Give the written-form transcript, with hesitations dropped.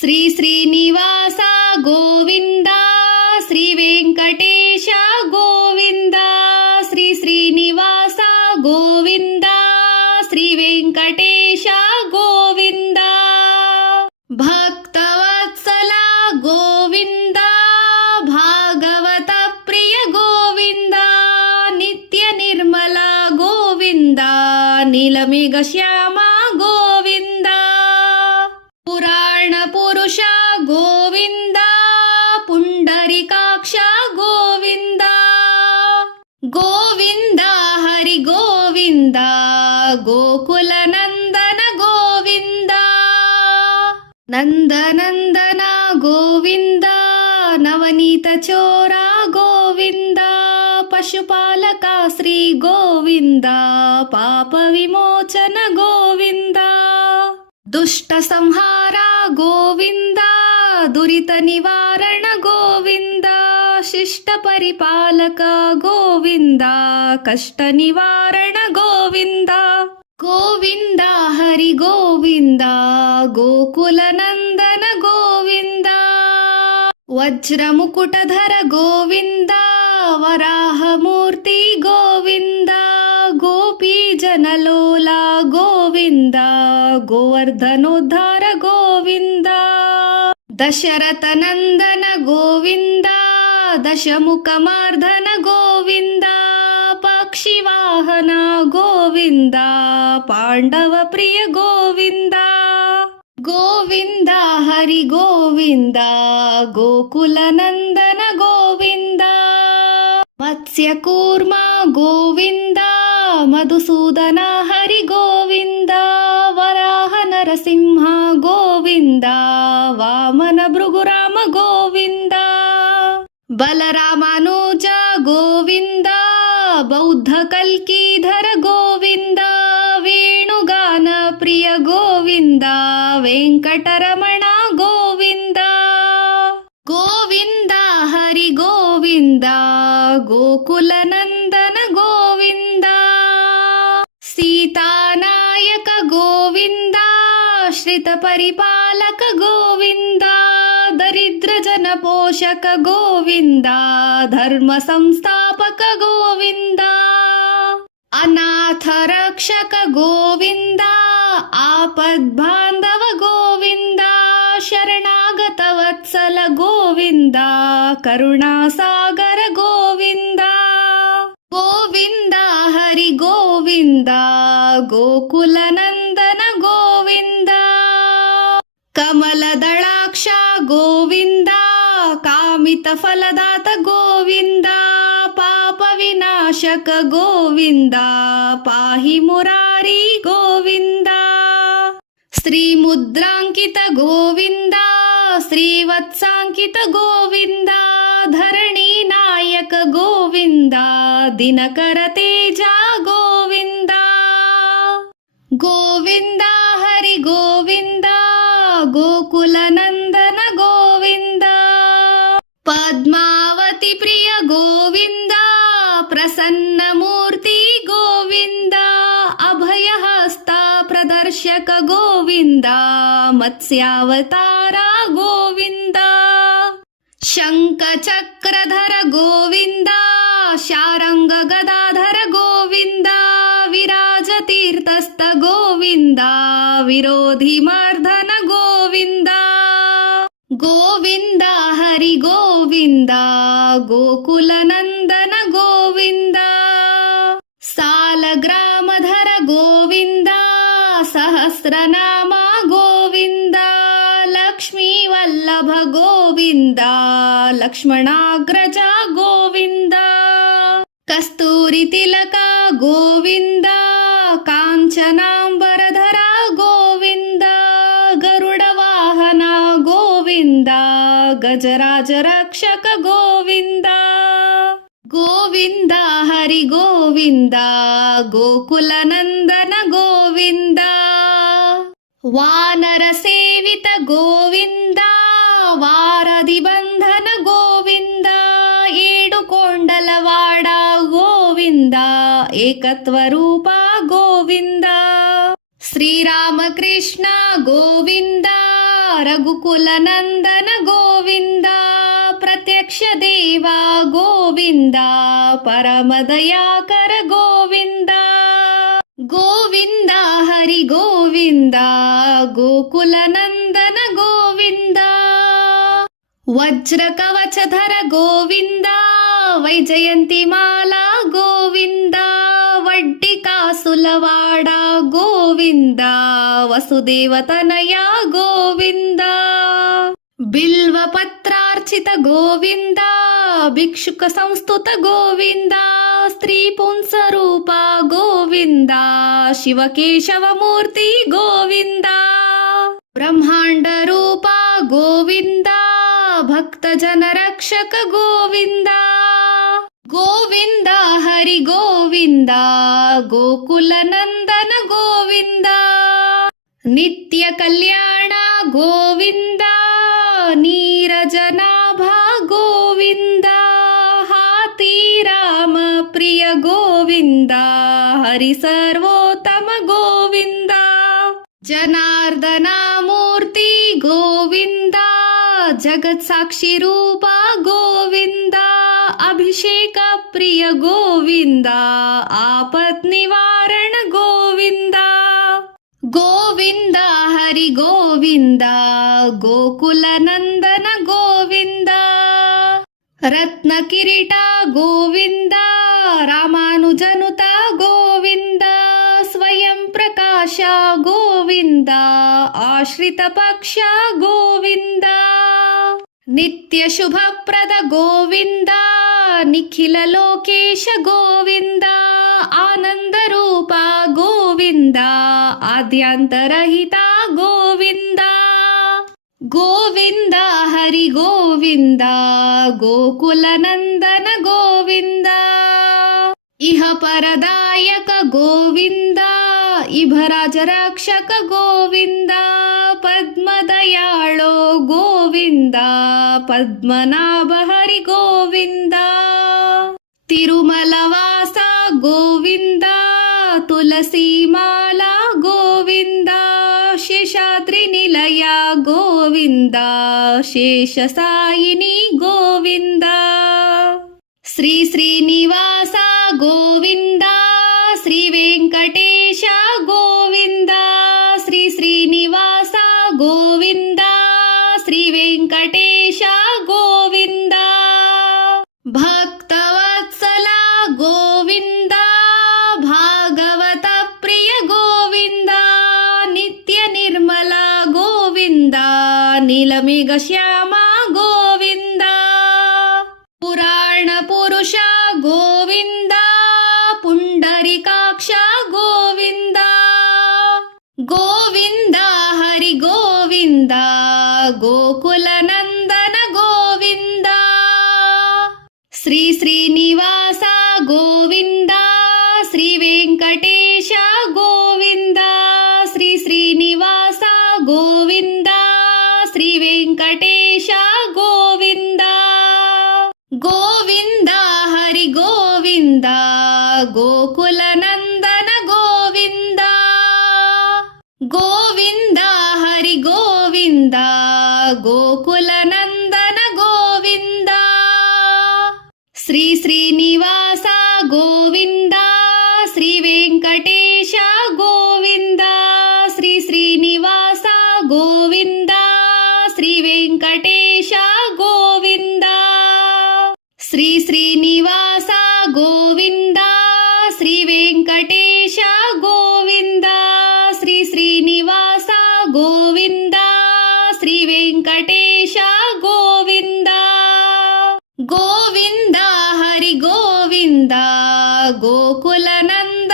శ్రీ శ్రీనివాస గోవింద, శ్రీ వెంకటేశ గోవింద, శ్రీ శ్రీనివాస గోవింద, శ్రీ వెంకటేశ గోవింద. భక్తవత్సల గోవింద, భాగవత ప్రియ గోవింద, నిత్య నిర్మల గోవింద, నీలమేఘ శ్యామ గోవింద, పురాణ పురుష గోవింద, పుండరీకాక్ష గోవింద, గోవింద హరి గోవింద, గోకుల నందన గోవింద, నందనందన గోవింద, నవనీత చోర గోవింద, పశుపాలక శ్రీ గోవింద, పాప విమోచన గోవింద, దుష్ట సంహార గోవింద, దురిత నివారణ గోవింద, శిష్ట పరిపాలక గోవింద, కష్ట నివారణ గోవింద, గోవింద హరి గోవింద, గోకుల నందన గోవింద, వజ్రముకుటధర గోవింద, వరాహమూర్తి గోవింద, గోపీ జనలోల గోవింద, గోవర్ధనోద్ధార గోవింద, దశరథ నందన గోవింద, దశముఖమార్ధన గోవింద, పక్షివాహన గోవింద, పాండవ ప్రియ గోవింద, గోవింద హరి గోవింద, గోకుల నందన గోవింద, మత్స్యకూర్మ గోవింద, మధుసూదన హరి గోవింద, వరాహ నరసింహ గోవింద, వామన భృగురామ గోవింద, బలరామానుజ గోవింద, బౌద్ధ కల్కీధర గోవింద, వేణుగాన ప్రియ గోవింద, వెంకటరమణ గోవింద, గోవింద హరి గోవింద, గోకుల నందన గోవింద, సీతానాయక గోవింద, శ్రిత పరిపాలక గోవింద, దరిద్ర జన పోషక గోవింద, ధర్మ సంస్థాపక గోవింద, అనాథ రక్షక గోవింద, ఆపద్బాంధవ గోవింద, శరణాగత వత్సల గోవింద, కరుణాసాగర గోవింద, గోవింద హరి గోవింద, గోకుల నందన గోవింద, కమలదళాక్ష గోవింద, కామిత ఫలదాత గోవింద, పాప వినాశక గోవింద, పాహి మురారి గోవింద, శ్రీముద్రాంకిత గోవింద, శ్రీవత్సాంకిత గోవింద, ధరణి నాయక గోవింద, దినకర తేజ గోవింద, గోవింద హరి గోవింద, గోకుల నందన గోవింద, పద్మావతి ప్రియ గోవింద, ప్రసన్నమూర్తి గోవింద, అభయహస్త ప్రదర్శక గోవింద, మత్స్యావతార గోవింద, శంఖ చక్రధర గోవింద, శారంగ గదాధర గోవింద, విరాజ తీర్థస్థ గోవింద, విరోధి మర్దన గోవింద, గోవింద హరి గోవింద, గోకుల నందన గోవింద, సాలగ్రామధర గోవింద, సహస్రనామ గోవింద, లక్ష్మీ వల్లభ గోవింద, లక్ష్మణాగ్రజ గోవింద, కస్తూరి తిలక గోవింద, కాంచనాంబరధర గోవింద, గరుడ వాహన గోవింద, గజరాజ రక్షక గోవింద, గోవింద హరి గోవింద, గోకుల నందన గోవింద, వానర సేవిత గోవింద, వారధి బంధన గోవింద, ఏడు కొండలవాడ గోవింద, ఏకత్వ రూప గోవింద, శ్రీరామకృష్ణ గోవింద, ರಘುಕುಲ ನಂದನ ಗೋವಿಂದ ಪ್ರತ್ಯಕ್ಷ ದೇವ ಗೋವಿಂದ ಪರಮದಯಾಕರ ಗೋವಿಂದ ಗೋವಿಂದ ಹರಿ ಗೋವಿಂದ ಗೋಕುಲ ನಂದನ ಗೋವಿಂದ ವಜ್ರ ಕವಚಧರ ಗೋವಿಂದ ವೈಜಯಂತಿ ಮಾಲಾ ಗೋವಿಂದ ವಡ್ಡಿ ಕಾಸುಲವಾಡ ಗೋವಿಂದ ವಸುದೇವ ತನಯ ಗೋವಿಂದ ಬಿಲ್ವ ಪತ್ರಾರ್ಚಿತ ಗೋವಿಂದ ಭಿಕ್ಷುಕ ಸಂಸ್ತುತ ಗೋವಿಂದ ಸ್ತ್ರೀ ಪುಂಸರೂಪ ಗೋವಿಂದ ಶಿವಕೇಶವ ಮೂರ್ತಿ ಗೋವಿಂದ ಬ್ರಹ್ಮಾಂಡ ರೂಪ ಗೋವಿಂದ ಭಕ್ತ ಜನ ರಕ್ಷಕ ಗೋವಿಂದ ಗೋವಿಂದ ಹರಿ ಗೋವಿಂದ ಗೋಕುಲ ನಂದನ ಗೋವಿಂದ ನಿತ್ಯ ಕಲ್ಯಾಣ ಗೋವಿಂದ ನೀರಜನಾಭ ಗೋವಿಂದ ಹಾತಿ ರಾಮ ಪ್ರಿಯ ಗೋವಿಂದ ಹರಿ ಸರ್ವೋತ್ತಮ ಗೋವಿಂದ ಜನಾರ್ದನ ಮೂರ್ತಿ ಗೋವಿಂದ ಜಗತ್ ಸಾಕ್ಷಿ ರೂಪ ಗೋವಿಂದ ಅಭಿಷೇಕ ಪ್ರಿಯ ಗೋವಿಂದ ಆಪತ್ ನಿವಾರಣ ಗೋವಿಂದ ಗೋವಿಂದ ಹರಿ ಗೋವಿಂದ ಗೋಕುಲ ನಂದನ ಗೋವಿಂದ ರತ್ನ ಕಿರೀಟ ಗೋವಿಂದ ರಾಮಾನುಜನುತ ಗೋವಿಂದ ಸ್ವಯಂ ಪ್ರಕಾಶ ಗೋವಿಂದ ಆಶ್ರಿತ ಪಕ್ಷ ಗೋವಿಂದ ನಿತ್ಯ ಶುಭಪ್ರದ ಗೋವಿಂದ ನಿಖಿಲ ಲೋಕೇಶ ಗೋವಿಂದ ಆನಂದ ರೂಪ ಗೋವಿಂದ ಆದ್ಯಾಂತರಹಿತ ಗೋವಿಂದ ಗೋವಿಂದ ಹರಿ ಗೋವಿಂದ ಗೋಕುಲ ನಂದನ ಗೋವಿಂದ ಇಹ ಪರದಾಯಕ ಗೋವಿಂದ ಇಭರಾಜ ರಕ್ಷಕ ಗೋವಿಂದ ಪದ್ಮದಯಾಳೋ ಗೋವಿಂದ ಪದ್ಮನಾಭ ಹರಿ ಗೋವಿಂದ ತಿರುಮಲವಾಸ ಗೋವಿಂದ ತುಳಸಿ ಮಾಲಾ ಗೋವಿಂದ ಶೇಷಾದ್ರಿ ನಿಲಯ ಗೋವಿಂದ ಶೇಷ ಸಾಯಿನಿ ಗೋವಿಂದ ಶ್ರೀ ಶ್ರೀನಿವಾಸ ಗೋವಿಂದ ಶ್ರೀ ವೆಂಕಟೇಶ ಗೋವಿಂದ ಶ್ರೀ ಶ್ರೀನಿವಾಸ ಗೋವಿಂದ ಶ್ರೀ ವೆಂಕಟೇಶ ಗೋವಿಂದ ಭಕ್ತವತ್ಸಲ ಗೋವಿಂದ ಭಾಗವತ ಪ್ರಿಯ ಗೋವಿಂದ ನಿತ್ಯ ನಿರ್ಮಲ ಗೋವಿಂದ ನೀಲಮೇಘ ಶ್ಯಾಮ ಗೋವಿಂದ ಪುರಾಣ ಪುರುಷ ಗೋವಿಂದ ಪುಂಡರಿಕಾಕ್ಷ ಗೋವಿಂದ ಗೋವಿಂದ ಹರಿ ಗೋವಿಂದ ಗೋಕುಲ ನಂದನ ಗೋವಿಂದ ಶ್ರೀ ಶ್ರೀನಿವಾಸ ಗೋವಿಂದ ಶ್ರೀ ವೆಂಕಟೇಶ ಗೋವಿಂದ ಶ್ರೀ ಶ್ರೀನಿವಾಸ ಗೋವಿಂದ ಶ್ರೀ ವೆಂಕಟೇಶ ಗೋವಿಂದ ಗೋವಿಂದ ಹರಿ ಗೋವಿಂದ ಗೋಕುಲ ನಂದನ ಗೋವಿಂದ ಗೋವಿಂದ ಹರಿ ಗೋವಿಂದ ಗೋಕುಲ ನಂದನ ಗೋವಿಂದ ಶ್ರೀ ಶ್ರೀನಿವಾಸ ಗೋವಿಂದ ಶ್ರೀ ವೆಂಕಟೇಶ ಗೋವಿಂದ ಶ್ರೀ ಶ್ರೀನಿವಾಸ ಗೋವಿಂದ ಶ್ರೀ ವೆಂಕಟೇಶ ಗೋವಿಂದ ಶ್ರೀ ಶ್ರೀನಿವಾಸ ಗೋವಿಂದ ಶ್ರೀ ವೆಂಕಟೇಶ ಗೋವಿಂದ ಶ್ರೀ ಶ್ರೀನಿವಾಸ ಗೋವಿಂದ ಶ್ರೀ ವೆಂಕಟೇಶ ಗೋವಿಂದ ಗೋವಿಂದ ಹರಿ ಗೋವಿಂದ ಗೋಕುಲ ನಂದನ